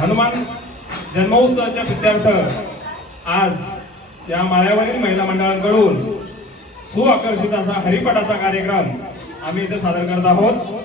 हनुमान जन्मोत्सवाच्या प्रित्यर्थ आज या माळ्यावरील महिला मंडळांकडून सुआकर्षित असा हरिपाठाचा कार्यक्रम आम्ही इथे सादर करत आहोत।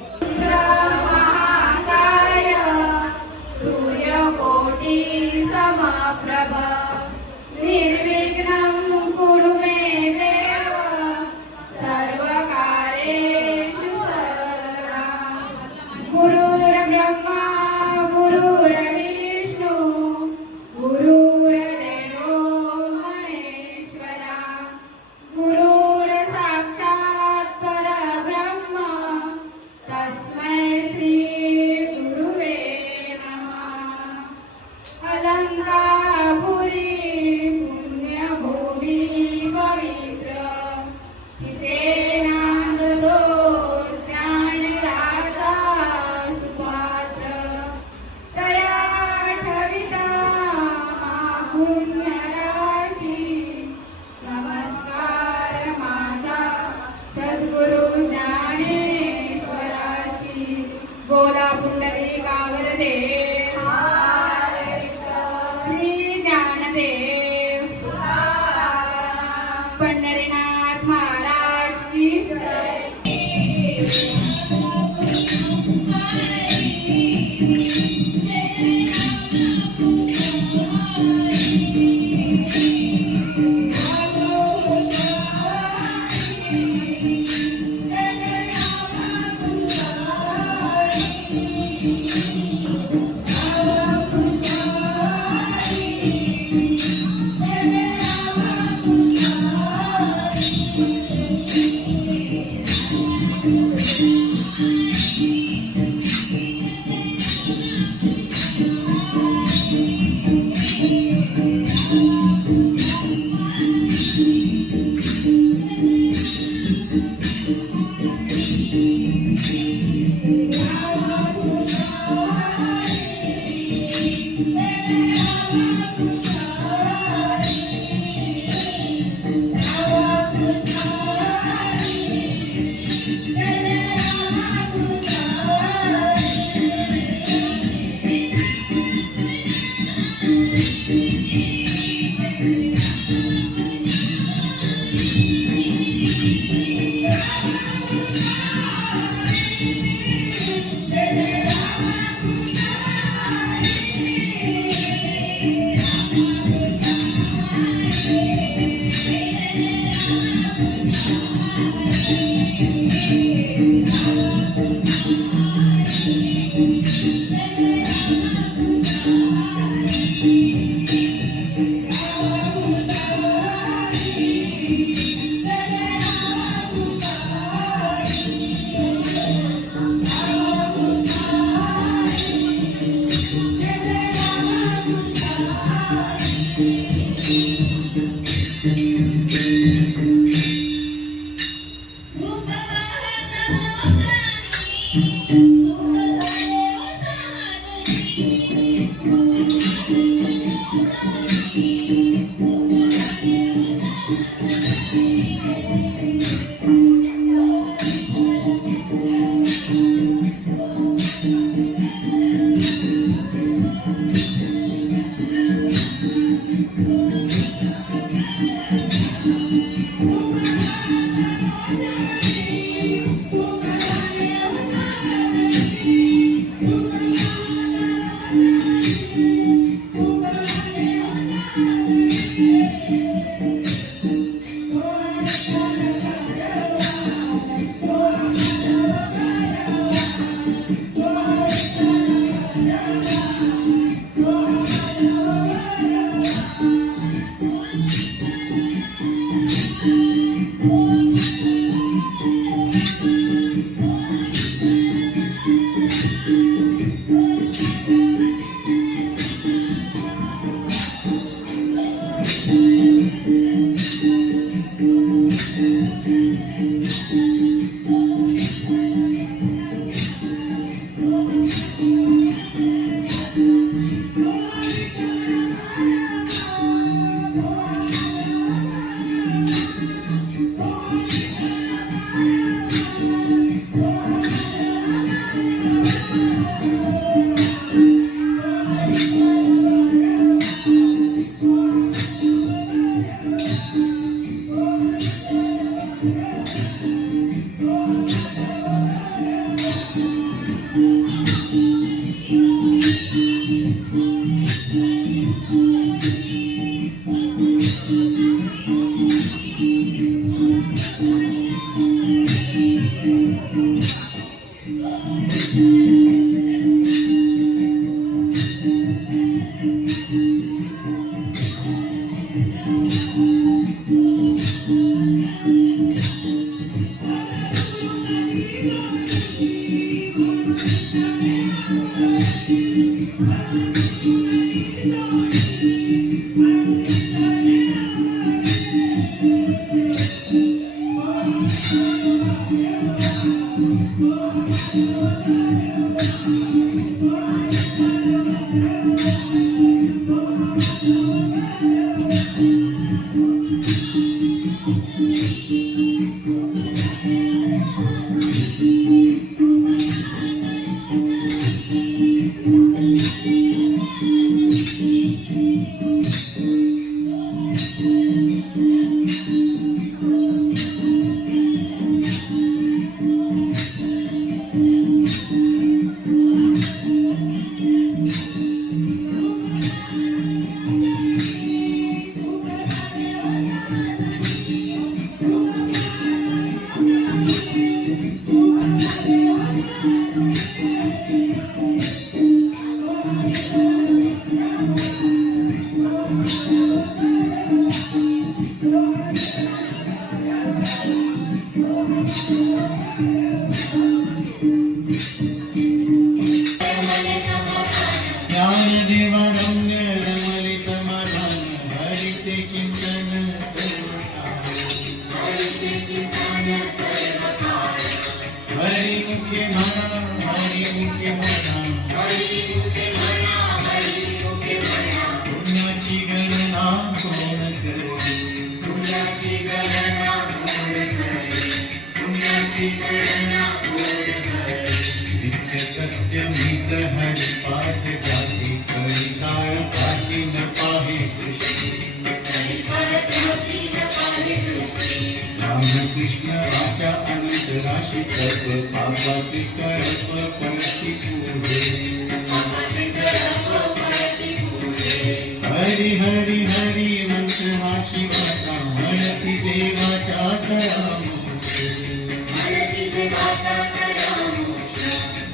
हरी हरी हरी मंत्र हा शिवाचा म्हणती देवाच्या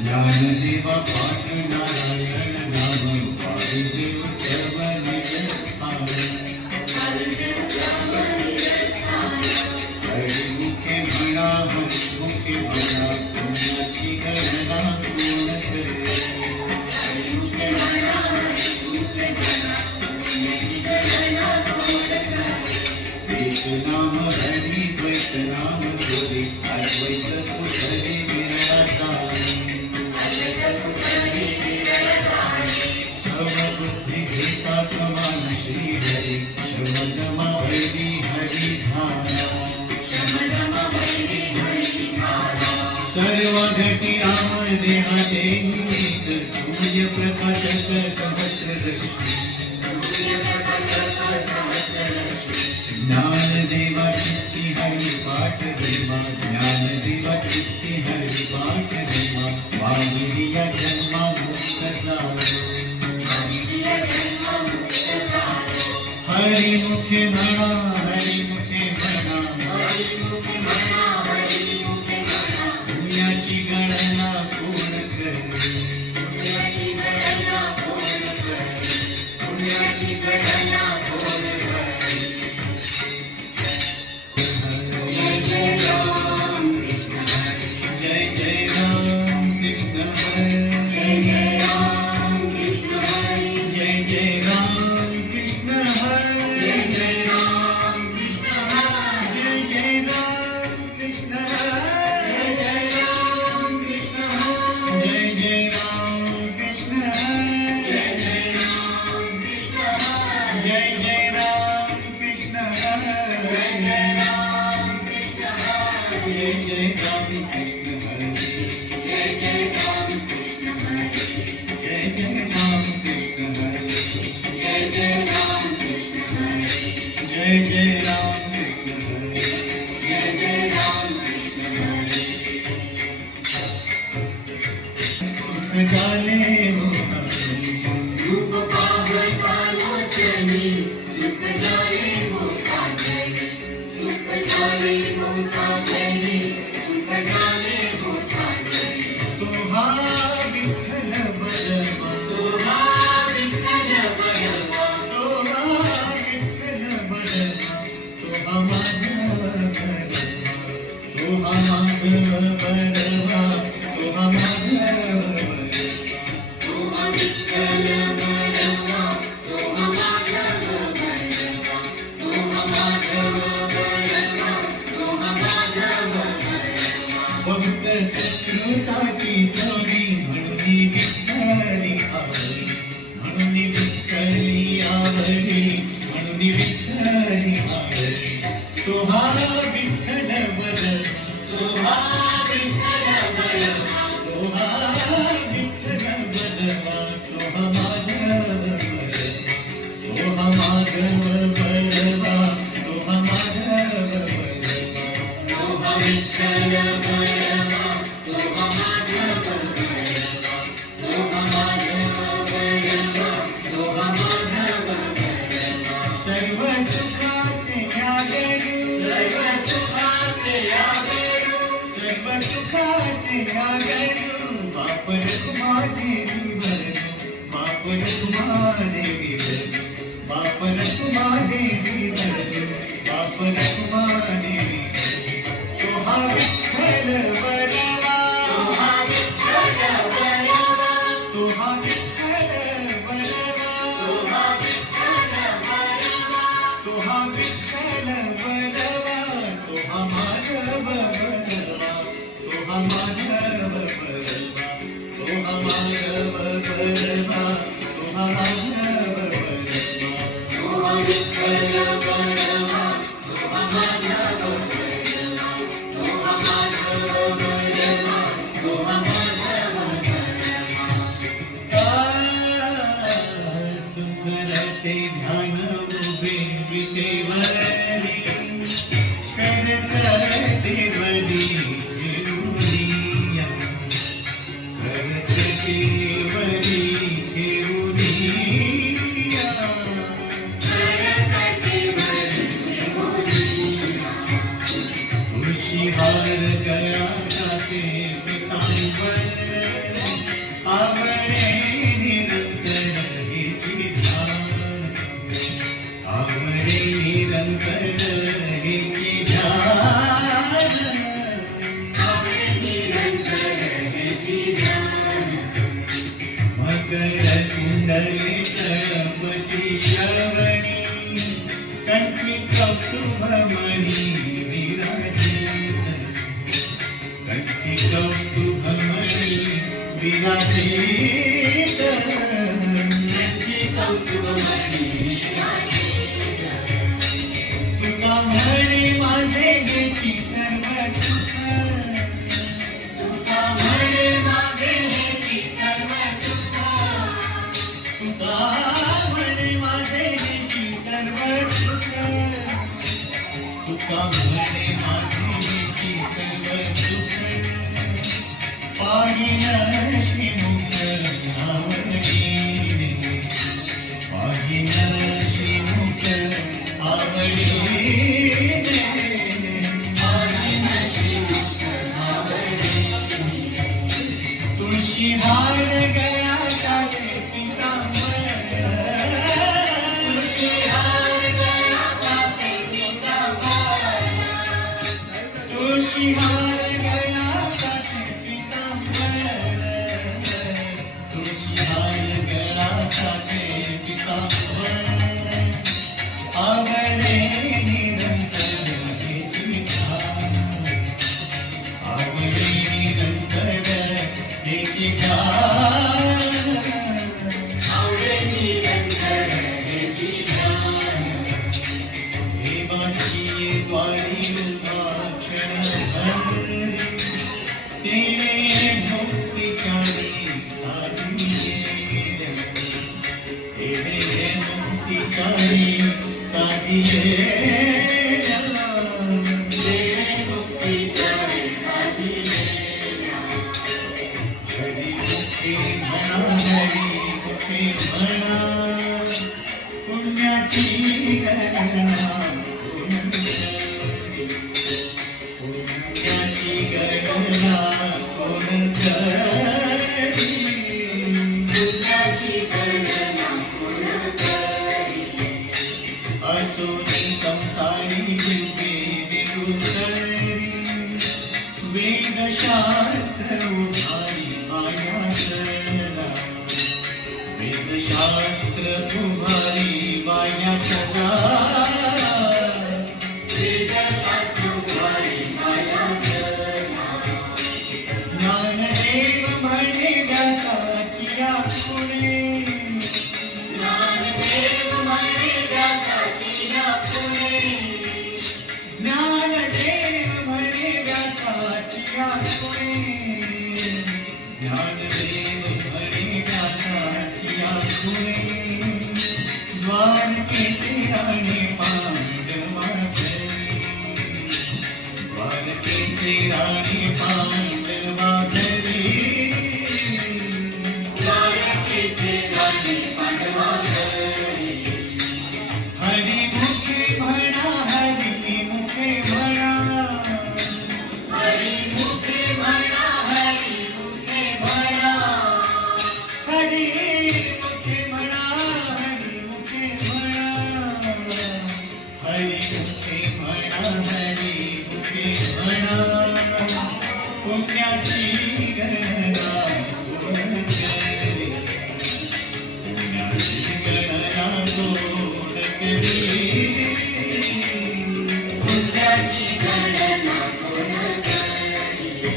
ज्ञानदेवा पाठ नारायण नाम पारिदेव हरिमुखे म्हणा हरिमुखे म्हणा पुण्याची गणना पूर्ण करे नाम हरि द्वैत नाम जोड़ी अद्वैत हरि मेरा सब बुद्धि घेता समान श्री हरि शमदमा हरि हरि सर्व घटी राम देहा देहित सूर्य प्रकाशक सहस्र ज्ञान देवा चित्ती हरि पाठ देवा ज्ञान देवा चित्ती हरि पाठ देवा वागिरिया जन्मा मुक्त हरि मुखे म्हणा हरि मुखे म्हणा पुण्याची गणना पूर्ण करे बलवा तोहा माधव बलवा तोहा विठ्ठल बलवा तोहा माधव बलवा तोहा माधव बलवा तोहा माधव बलवा सर्व सुखाचे आगरू सर्व सुखाचे आगरू सर्व सुखाचे आगरू बापर कुमादेवी बलवा बापर कुमादेवी बलवा बापर कुमादेवी बलवा बापर कुमादेवी तोहा विठ्ठल बलवा तोहा विठ्ठल बलवा तोहा विठ्ठल बलवा तोहा विठ्ठल बलवा तोहा विठ्ठल बलवा तोहा माधव बलवा तोहा माधव बलवा तोहा माधव बलवा तोहा माधव बलवा तोहा विठ्ठल बलवा तोहा माधव बलवा तोहा माधव बलवा तोहा माधव बलवा सुंदर ते ध्यान उभे विटेवरी कर करते वरी घेऊनिया करते वरी घेऊनिया तुळशी हार गया जाते पितांबर आवडे निरंतर हेची ध्यान आवडे निरंतर हेची ध्यान आवडे निरंतर हेची ध्यान मकर कुंडले तळपती श्रवणी कंठी कौस्तुभमणी विराजित कंठी कौस्तुभमणी विराजित कंठी कौस्तुभमणी विराजित तुका म्हणे माझे हेची सर्व सुख तुका म्हणे माझे हेची सर्व सुख तुका म्हणे माझे हेची सर्व सुख तुका म्हणे माझे हेची सर्व सुख पाहिन श्रीमुख आवडीने पाहिन श्रीमुख आवडीने पाहिन श्रीमुख आवडीने तुळशी हार गया सारे पितांबर तुळशी हार गया सारे पितांबर तुळशी हार गया सारे पितांबर तुळशी हार गया सारे पितांबर आवडे निरंतर हेची ध्यान आवडे निरंतर हेची ध्यान आवडे निरंतर हेची ध्यान देवाची द्वारी उभा क्षणभर तेने मुक्तिचारी साधिये तेने मुक्तिचारी साधिये तेने मुक्तिचारी साधिये हरी मुक्ती म्हणा हरी मुक्ती म्हणा पुण्याची गणना कोण करी पुण्याची गणना कोण करी पुण्याची गणना कोण करी असोनी संसारी जीवे निरुतरी वेदशास्त्र उभारी माया सदा वेदशास्त्र उभारी माया सदा वेदशास्त्र उभारी माया सदा ज्ञानदेव म्हणे व्यासाची आपुणे ज्ञानदेव म्हणे व्यासाची आपुणे ज्ञानदेव म्हणे व्यासाची आपुणे ज्ञानदेव म्हणे व्यासाची आपुणे द्वारकेचे राणे पांडवाधरी द्वारकेचे राणे पांडवाधरी द्वारकेचे राणे पांडवाधरी हरिमुखे म्हणा हरिमुखे म्हणा हरिमुखे म्हणा हरिमुखे म्हणा हरिमुखे म्हणा हरिमुखे म्हणा हरिमुखे म्हणा हरिमुखे म्हणा पुण्याची गणना कोण करे पुण्याची गणना कोण करे पुण्याची गणना कोण करे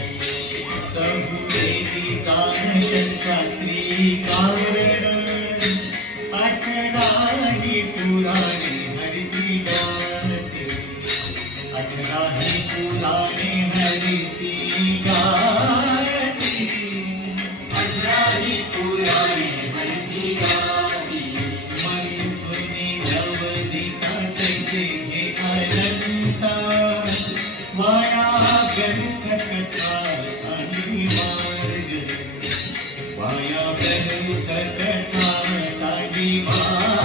चहुरेची कान शास्त्री कारण अठराही पुराणे हरिसी गाते अठराही पुराणे हरिसी गाते अठराही पुराणे हरिसी गाते मनुपुनी नवनिता तैसे हे अनंता माया ग्रंथ कथा सांगी मार्ग माया ग्रंथ कथा सांगी मार्ग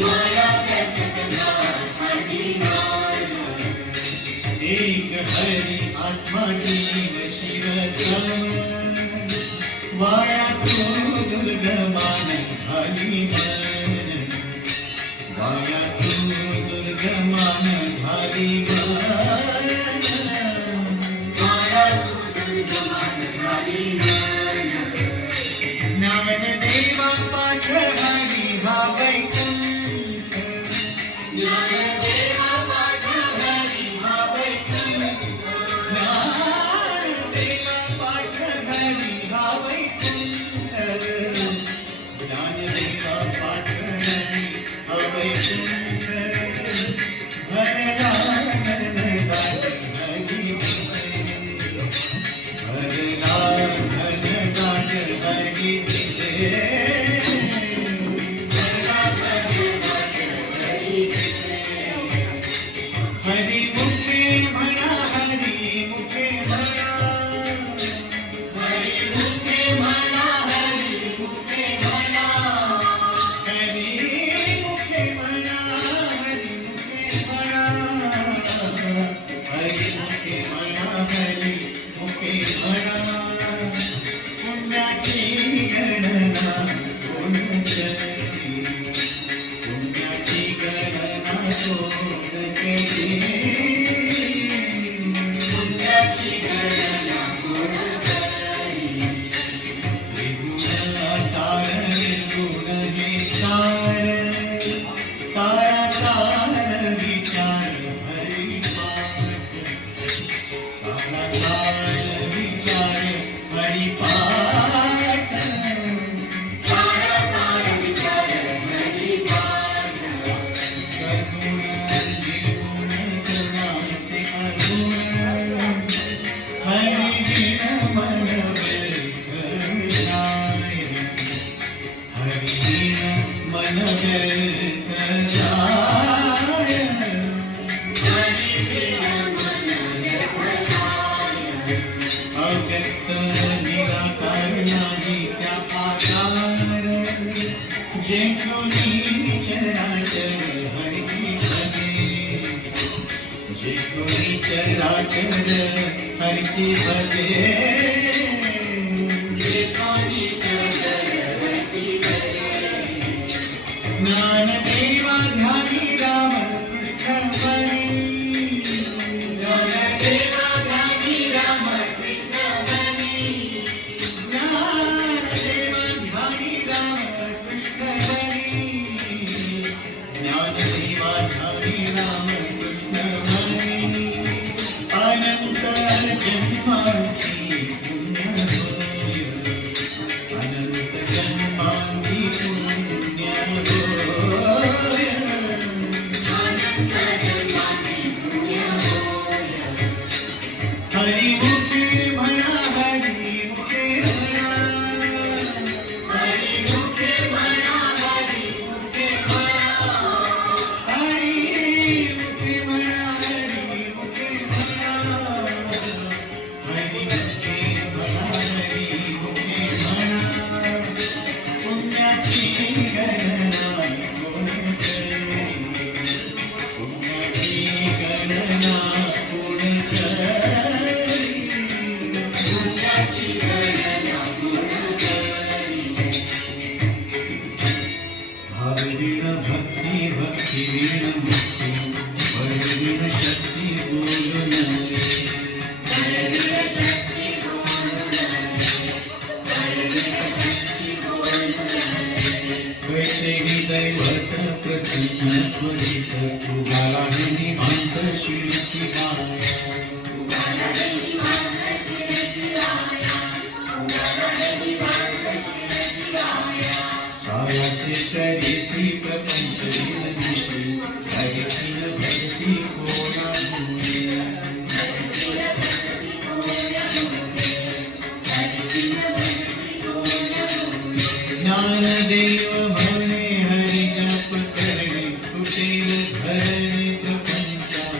माया ग्रंथ कथा सांगी मार्ग एक हरि आत्मा जीव शिव सम वाया तू दुर्गमान हरि मन वाया तू दुर्गमान हरि मन वाया तू दुर्गमान हरि मन ज्ञानदेवा पाठ हरि हा वैकुंठ ज्ञानदेवा पाठ हरि हा वैकुंठ ज्ञानदेवा पाठ हरि हा वैकुंठ ज्ञानदेवा पाठ हरि हा वैकुंठ हरला घनदाट हरि हरला घनदाट हरि हरिमुखे म्हणा हरिमुखे म्हणा हरिमुखे म्हणा हरिमुखे म्हणा हरिमुखे म्हणा हरिमुखे म्हणा हरिमुखे म्हणा हरिमुखे म्हणा पुण्याची गणना कोण करे पुण्याची गणना कोण करे पुण्याची गणना कोण करे निर्गुण सार निर्गुण विचार सारा सार विचार हरिपाठ सारा सार विचार हरिपाठ सारा सार विचार हरिपाठ सगुण निर्गुण गुणांचे अगुण हरि बिन मन व्यर्थाय हरि बिन मन व्यर्थाय हरि बिन मन व्यर्थाय अव्यक्त निराकार नाही त्या आकार जे कोणी चराचर हरिसी भजे जे कोणी चराचर हरिसी भजे जे कोणी चराचर हरिसी भजे ज्ञानदेवा ध्यानी राम कृष्ण बनी ज्ञानदेवा ध्यानी राम कृष्ण बनी ज्ञानदेवा ध्यानी राम कृष्ण बनी ज्ञानदेवा ध्यानी राम कृष्ण बनी अनंत जन्मांची पुण्य होय अनंत जन्मांची पुण्य होय अनंत जन्मांची पुण्य होय हरिमुखे म्हणा हरिमुखे म्हणा हरिमुखे म्हणा पुण्याची गणना कोण करेल? पुण्याची गणना कोण करेल? पुण्याची गणना कोण करेल? भाववीण भक्ती भक्तिवीण मुक्ती बळवीण शक्ती बोलू नये. वैसेही दैवत प्रसन्न त्वरित तुगाला निवांत शिरसी सायाचे करीसी प्रपंच विनंती हरिशील भक्ती कोणामुळे. ज्ञानदेव भवने हरि जप करणे तुटेल धरणे प्रपंचात.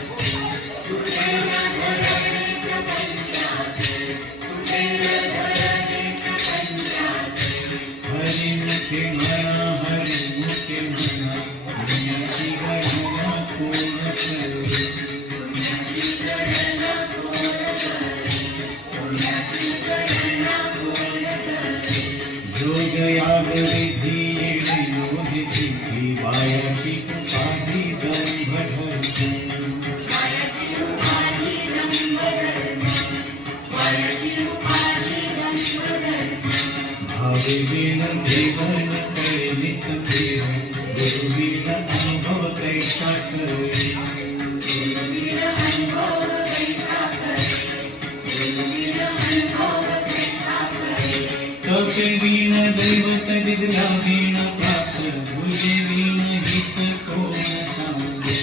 हरि मुखे म्हणा हरि मुखे म्हणा पुण्याची गणना कोण करेल? योग याग विधी येणे योगी सिद्धी वायाची उपाधी दंभ धर्म. भाविवीण जीवन करे निस्पृह गुरुवीण अनुभव तैसा करे. तपे वीण दैवत दिदला वीण प्राप्त भुजे वीण हित कोण सांगे.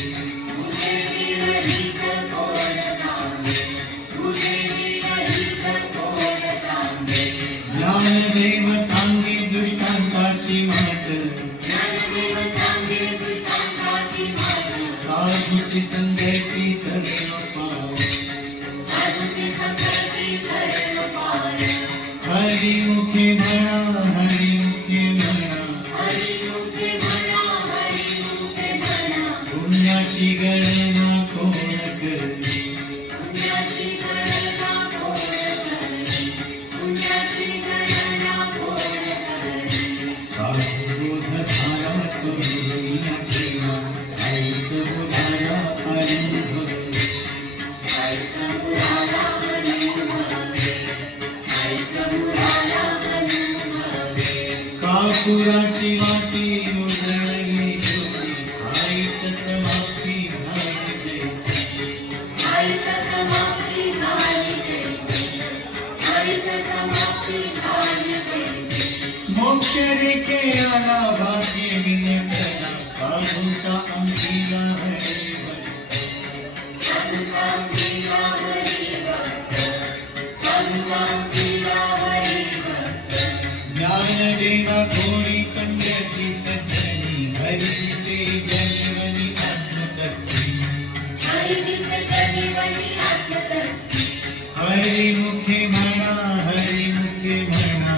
ज्ञानदेव सांगे दृष्टांताची मात साधूची संगती करे अपार. हरि मुखे म्हणा हरि मुखे म्हणा पुण्याची गणना कोण करेल? साधुबोध धारा करून ठेवा आईच बुधारा अनुभव. कापुराची वाटी उजळली ज्योती आईच समाप्ती झाली जैसी. मोक्ष रेखे आला भाग्य विनयना साधूचा अंकीला हरी ज्ञानदेवा घोडी संगती सज्जनी हरिते जनिवनी आत्मतत्ती. हरि मुखे म्हणा हरि मुखे म्हणा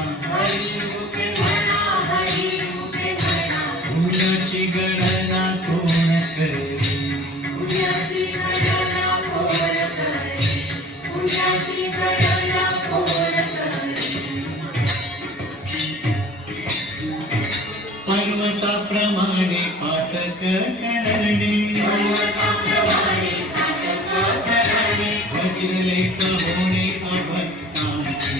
पुण्याची गणना कोण करेल? पर्वताप्रमाणे पातक करणे वज्रलेप होणे अभक्तांची.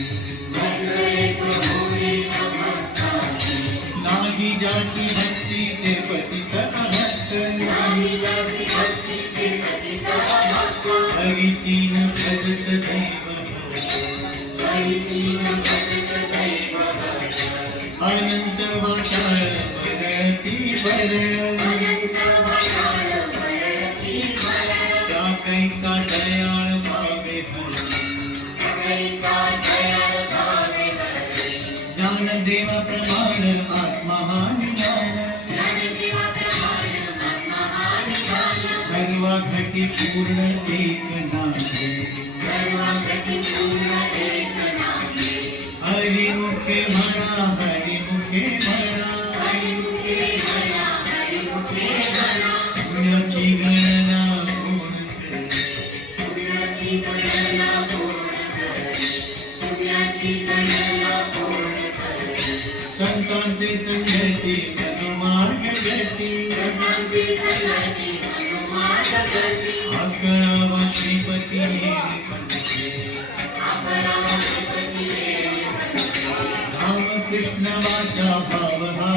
नाही ज्याची भक्ती ते पतित अभक्त. हरीची न भजत दैव अनंत वाचाळ वरती वर. त्या कैसा दयाळ भावे हर. ज्ञानदेवा प्रमाण आत्मा निधान. सर्व घटी पूर्ण एक नाथे. हरि मुखे म्हणा हरि मुखे मुखे म्हणा पुण्याची गणना कोण करे संतांचे संगती मनोमार्ग गती आकळावा श्रीपती रामकृष्ण वाचा भाव हा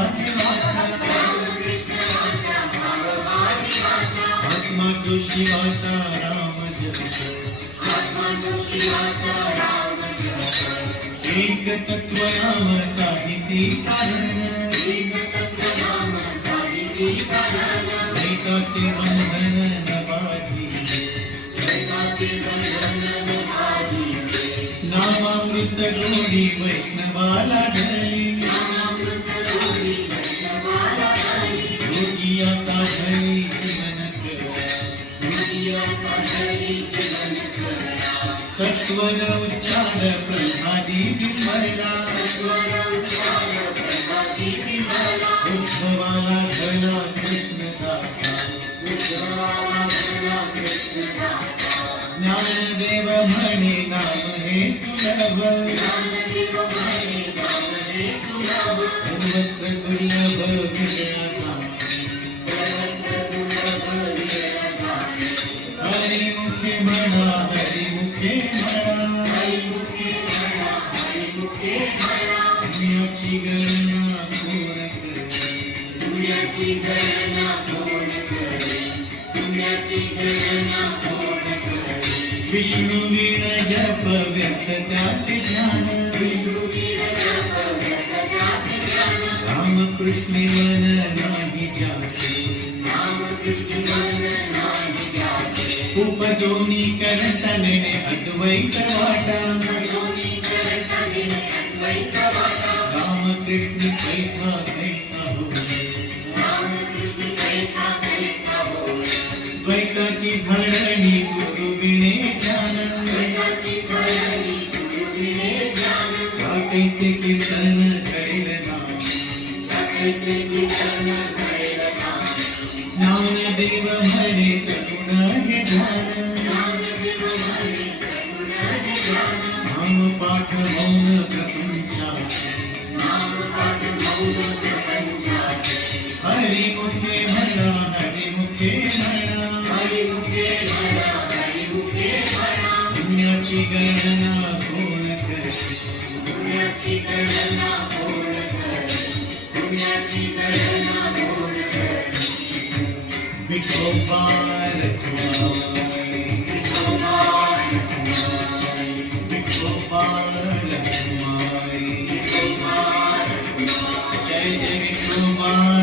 आत्मा तो शिवाचा राम जप एक तत्व नाम साहिती कारण एकाचे बंधन नवाजी नामामृत गोडी वैष्णवाला धरी योगिया साधरी जीवन सत्वर उच्चार प्रसादी विमला उद्धवाला घना कृष्ण दाता ज्ञानदेव म्हणे नाम हे सुलभ सर्वत्र दुर्लभ विजयाचा हरिमुखे म्हणा हरिमुखे म्हणा पुण्याची गणना कोण करे विष्णु वीण जप व्यक्त त्याचे ध्यान रामकृष्ण मन नाही जाते उपजोनी करतने अद्वैत वाटा रामकृष्ण कैसा कैसा हो द्वैताची धरणी गुरु विणे ध्यान काकैचे कीर्तन कळेल ज्ञानदेव म्हणे सगुण हे ध्यान नाम पाठ मौन प्रपंचा हरिमुखे म्हणा हरिमुखे म्हणा पुण्याची गणना कोण करे विठोबार जय जय विठोबार जय जय विठोबार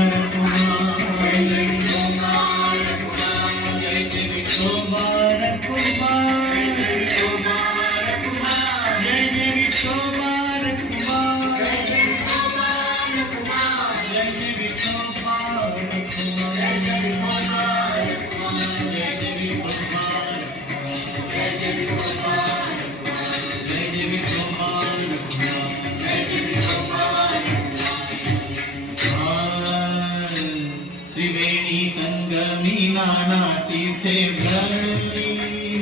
त्रिवेणी संगमी नाना तीर्थे भ्रमी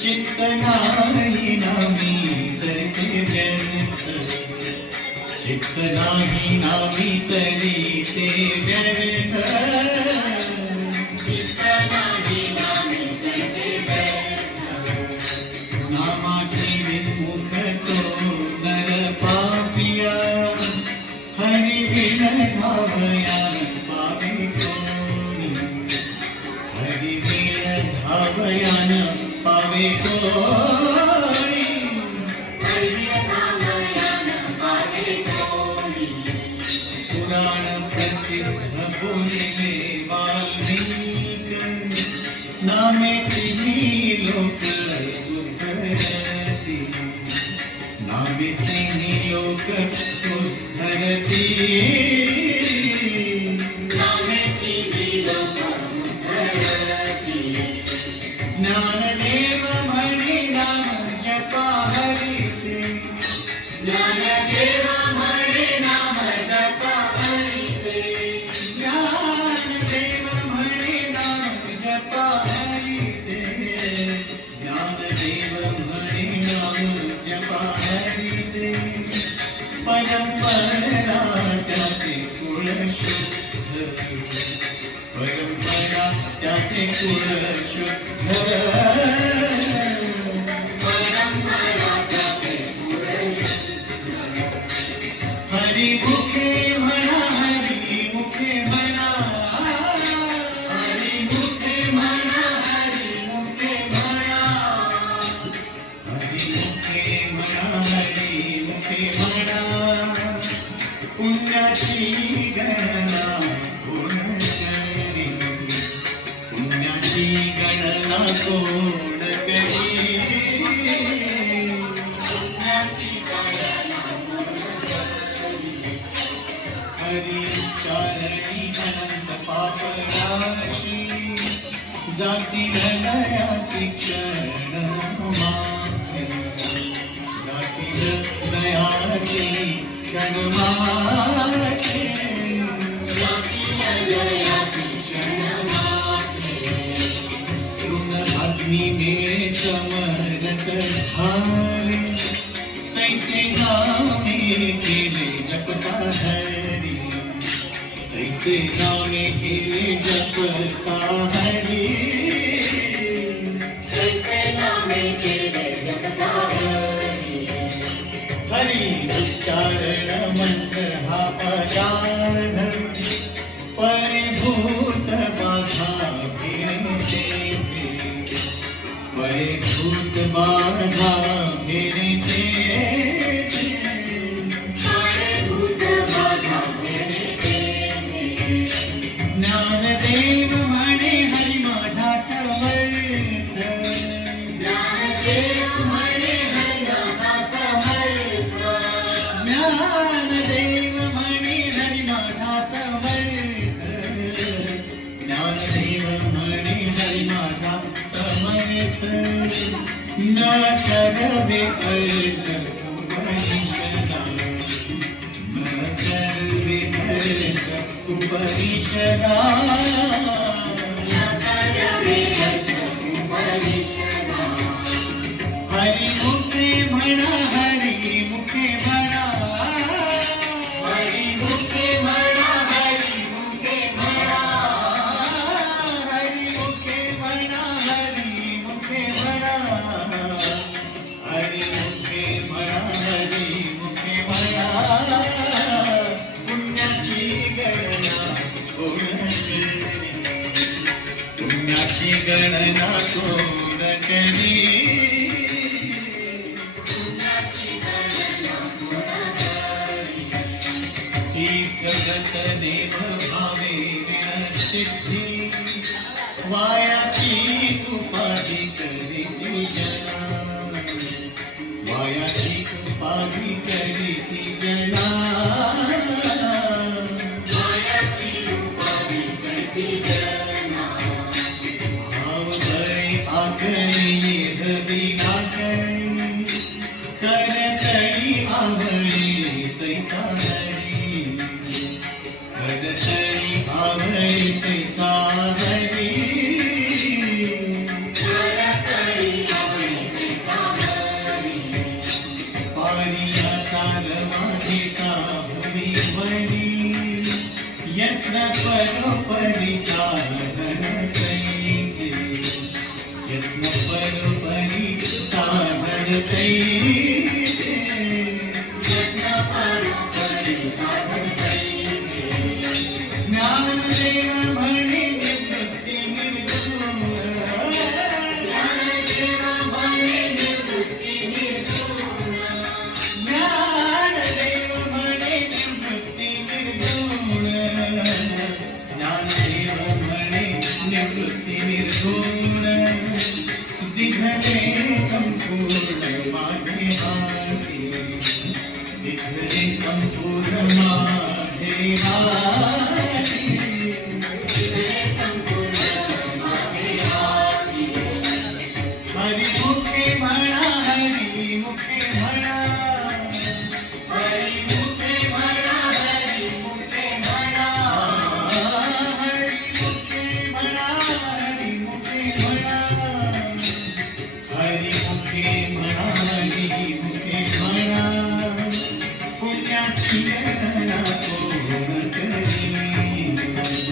चित्त नाही नामी करते व्यर्थ चित्त नाही नामी तरी ते व्यर्थ नामासी विमुख तो नर पापिया हरि विण धावया पावी कोणी हरि विण धावयान पावे कोणी पुराण प्रसिद्ध बोलिले वाल्मीक नामे तिन्ही लोक उद्धरती नामे तिन्ही लोक उद्धरती ज्ञानदेव म्हणे नाम जपा हरीचे ज्ञानदेव म्हणे नाम जपा परंपरा त्याचे कुळ शुद्ध हरी मुखे म्हणा हरी मुखे म्हणा हरी मुखे म्हणा हरी मुखे म्हणा हरी मुखे म्हणा हरी मुखे म्हणा पुण्याची गणना कोण करी पुण्याची गणना कोण करी हरी चारणी अनंत पापराशी जाती हृदया शिक्षण मागे जाती हृदयाची क्षण मागे तृण अग्नि में समरस झाले तैसे नामे केले जपता हरी तैसे नामे केले जपता हरी तैसे नामे केले जपता हरी हरी उच्चारण मंत्र हा पराध परिभूत बाधा फिरते परिभूत बाधा फिरते ज्ञानदेव म्हणे हरी माझा समर्थ ज्ञानदेव म्हणे हरी माझा समर्थ ज्ञानदेव म्हणे हरी माझा समर्थ ज्ञानदेव म्हणे हरी माझा समर्थ न करवे अर्थ उपनिषदा न करवे अर्थ उपनिषदा हरी मुखे म्हणा हरी मुखे म्हणा हरी मुखे म्हणा हरी मुखे म्हणा हरी मुखे म्हणा हरी मुखे म्हणा हरी मुखे म्हणा हरी मुखे म्हणा पुण्याची गणना कोण करी पुण्याची गणना कोण करी ही प्रगत देव भावे विनसिद्धी वायाची उपाधी करीसी जना वायाची उपाधी करीसी जना वायाची उपाधी करीसी जना भाव भरे आकळी हृदय आकळी करतळी आवळी तैसा हरी करतळी आवळी तैसा हरी करतळी आवळी तैसा हरी पारिया चाल माझिता भूमीवरी यत्न परोपरी साधन कैसे यत्न परोपरी साधन कैसे यत्न परोपरी साधन कैसे ज्ञानदेव म्हणे निवृत्ती निर्गुण ज्ञानदेव म्हणे निवृत्ती निर्गुण ज्ञानदेव म्हणे निवृत्ती निर्गुण ज्ञानदेव म्हणे निवृत्ती निर्गुण दिघले संपूर्ण माझे हाती दिघले संपूर्ण माझे हाती दिघले संपूर्ण माझे हाती हरी मुखे म्हणा हरी मुखे म्हणा हरी मुखे म्हणा हरी मुखे म्हणा हरी मुखे म्हणा हरी मुखे म्हणा हरी मुखे म्हणा हरी मुखे म्हणा पुण्याची गणना कोण करी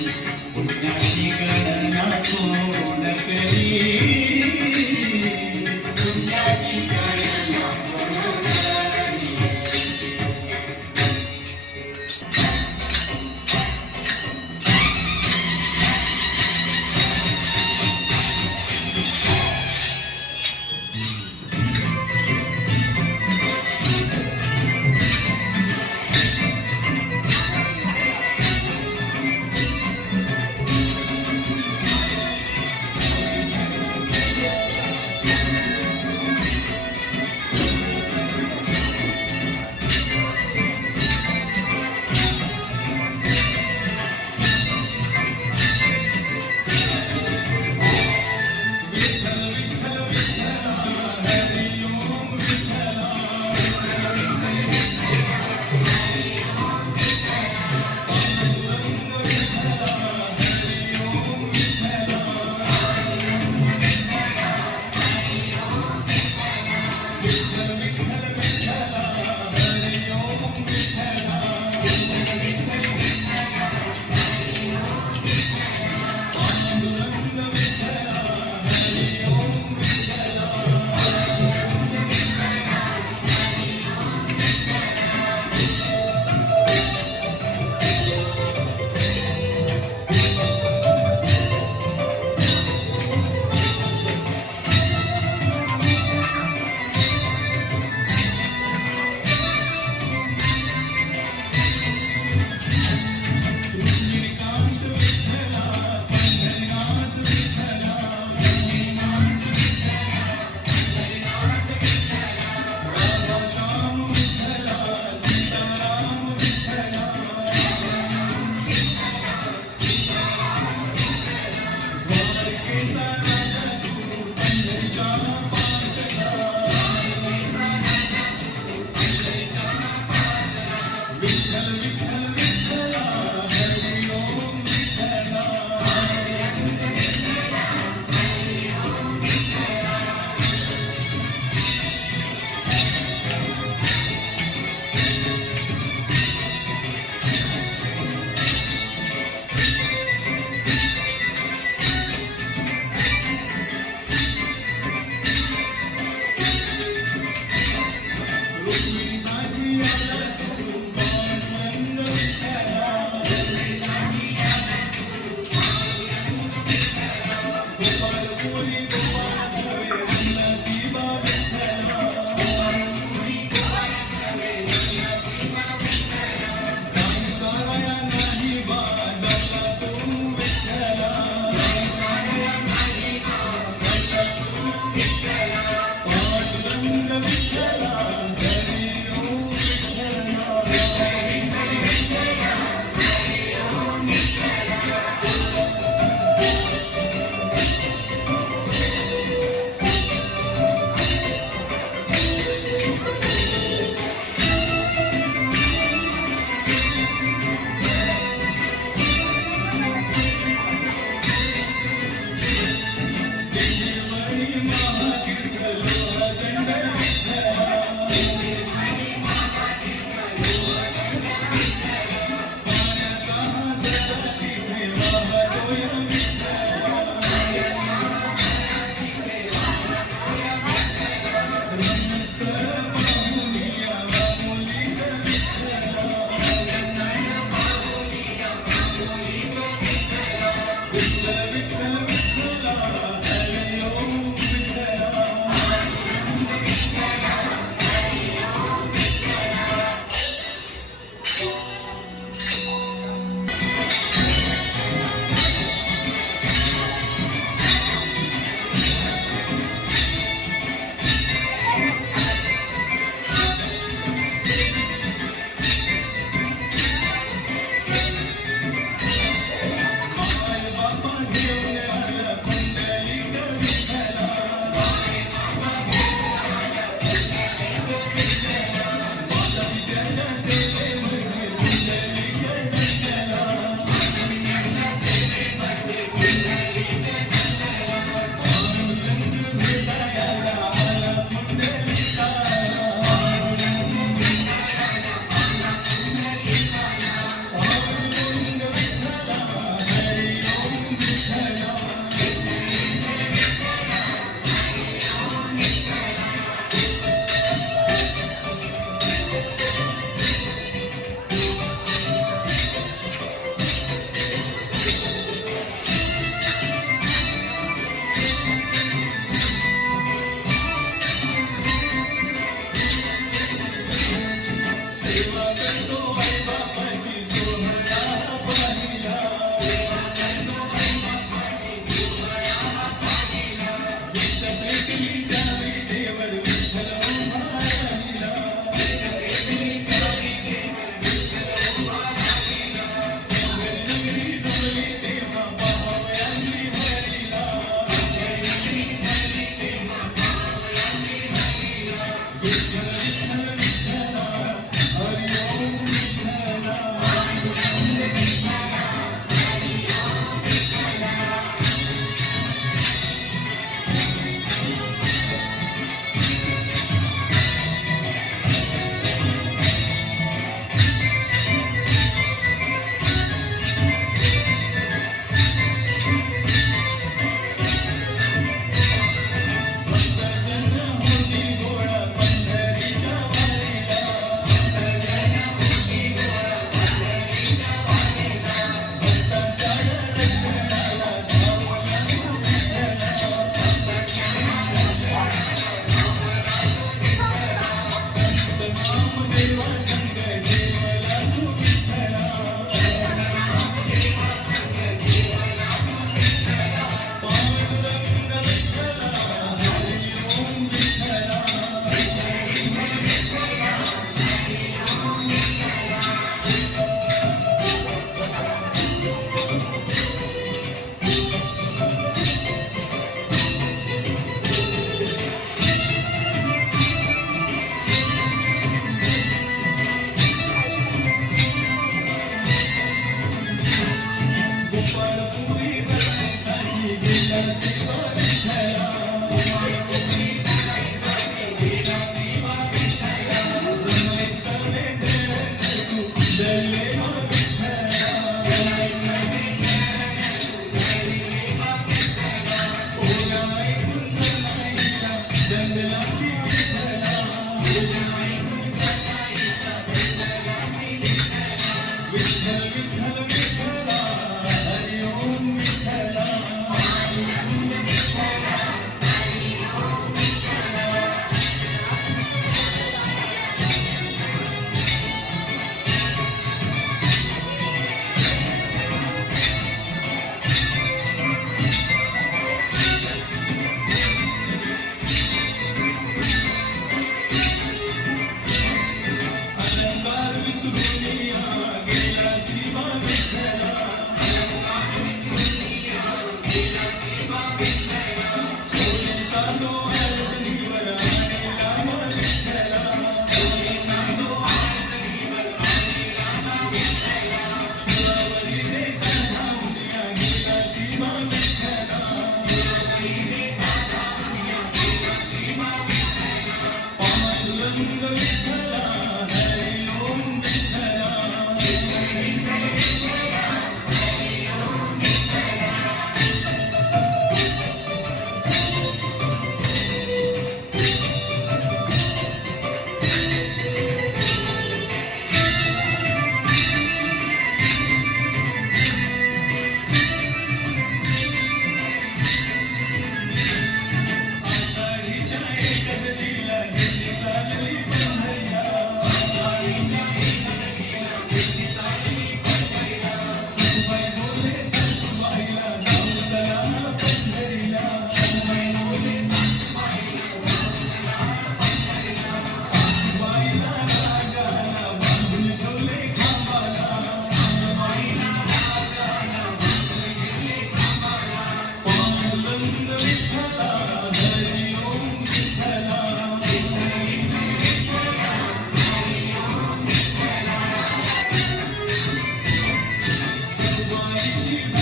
हरी